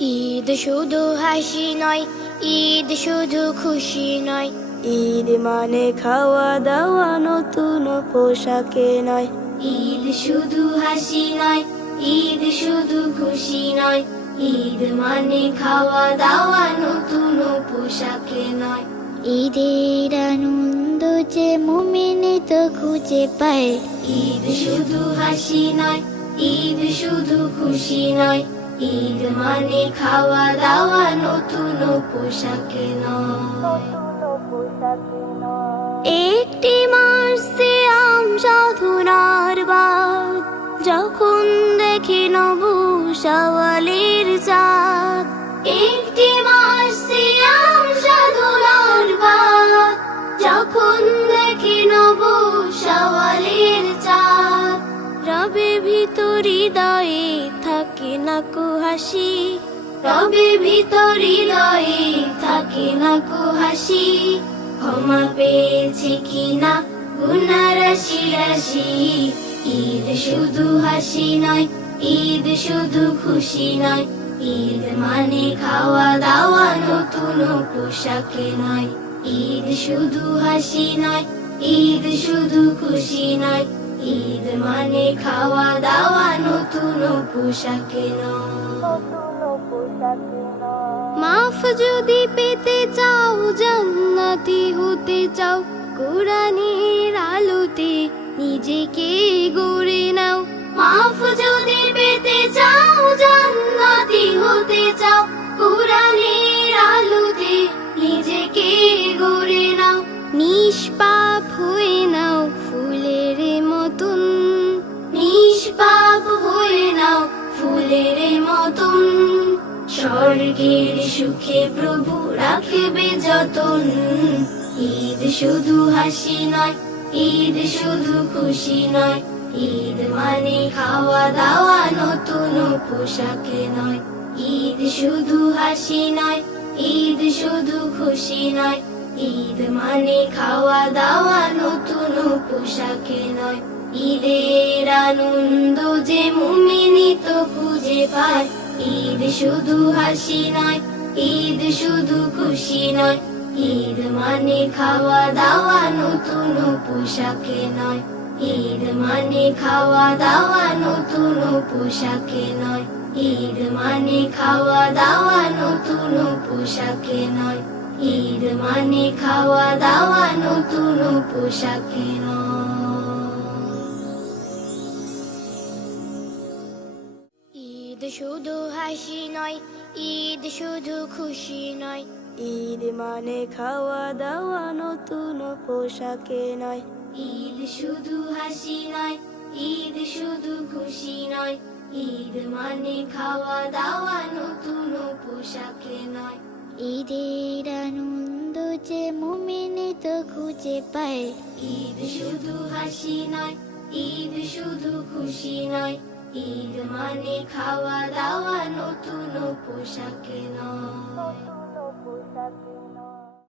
ঈদ শুধু হাসি নয়, ঈদ শুধু খুশি নয়, ঈদ মানে খাওয়া দাওয়া নতুন পোশাকে নয়। ঈদ শুধু হাসি নয়, ঈদ শুধু খুশি নয়, ঈদ মানে খাওয়া দাওয়া নতুন পোশাকে নয়। ঈদের আনন্দ যে মুমিন তো খুঁজে পায়, ঈদ শুধু হাসি নয়, ঈদ শুধু খুশি নয়, ঈদ মানে খাওয়া দাওয়া নতুন পোশাকে নয়। একটি মাস সিয়াম সাধনার বাদ, যখন দেখি নব শাওয়ালের চাঁদ। একটি মাস সিয়াম সাধনার বাদ, যখন দেখি নব শাওয়ালের চাঁদ। রবে ভিতর হৃদয়ে থাকে না কো হাসি, রবে ভিতর হৃদয়ে থাকে না কো হাসি। ক্ষমা পেয়েছে কিনা গুনাহ রাশি রাশি। ঈদ শুধু হাসি নয়, ঈদ শুধু খুশি নয়, ঈদ মানে খাওয়া দাওয়া নতুন পোশাকে নয়। ঈদ শুধু হাসি নয়, ঈদ শুধু খুশি নয়, ঈদ মানে খাওয়া দাওয়া নতুন পোশাকে নয়। মাফ যদি পেতে চাও, জান্নাতি হতে চাও, কোরআনের আলোতে নিজেকে গড়ে নাও। মাফ যদি পেতে চাও, জান্নাতি হতে চাও, কোরআনের আলোতে নিজেকে গড়ে নাও। নিষ্পাপ হয়ে নাও ফুলের মতন, নিষ্পাপ হয়ে নাও ফুলের মতন। স্বর্গের সুখে প্রভু রাখবে যতন। ঈদ শুধু হাসি নয়, ঈদ শুধু খুশি নয়, ঈদ মানে খাওয়া দাওয়া নতুন পোশাকে নয়। ঈদ শুধু হাসি নয়, ঈদ শুধু খুশি নয়, ঈদ মানে খাওয়া দাওয়া নতুন পোশাকে নয়। ঈদের আনন্দ যে মুমিনি তো খুঁজে পায়, ঈদ শুধু হাসি নয়, ঈদ শুধু খুশি নয়, ঈদ মানে খাওয়া দাওয়া নতুন পোশাকে নয়। ঈদ মানে খাওয়া দাওয়া নতুন পোশাকে নয়, ঈদ মানে খাওয়া দাওয়া নতুন পোশাকে নয়, ঈদ মানে খাওয়া দাওয়া নতুন পোশাকে নয়। ঈদ শুধু হাসি নয়, ঈদ শুধু খুশি নয়, ঈদ মানে খাওয়া দাওয়া নতুন পোশাকে নয়। ঈদ শুধু হাসি নয়, ঈদ শুধু খুশি নয়, ঈদ মানে খাওয়া দাওয়া নতুন পোশাকে নয়। ঈদের আনন্দ যে মুমিন তো খুঁজে পায়, ঈদ শুধু হাসি নয়, ঈদ শুধু খুশি নয়, ঈদ মানে খাওয়া দাওয়া নতুন পোশাকে নয়।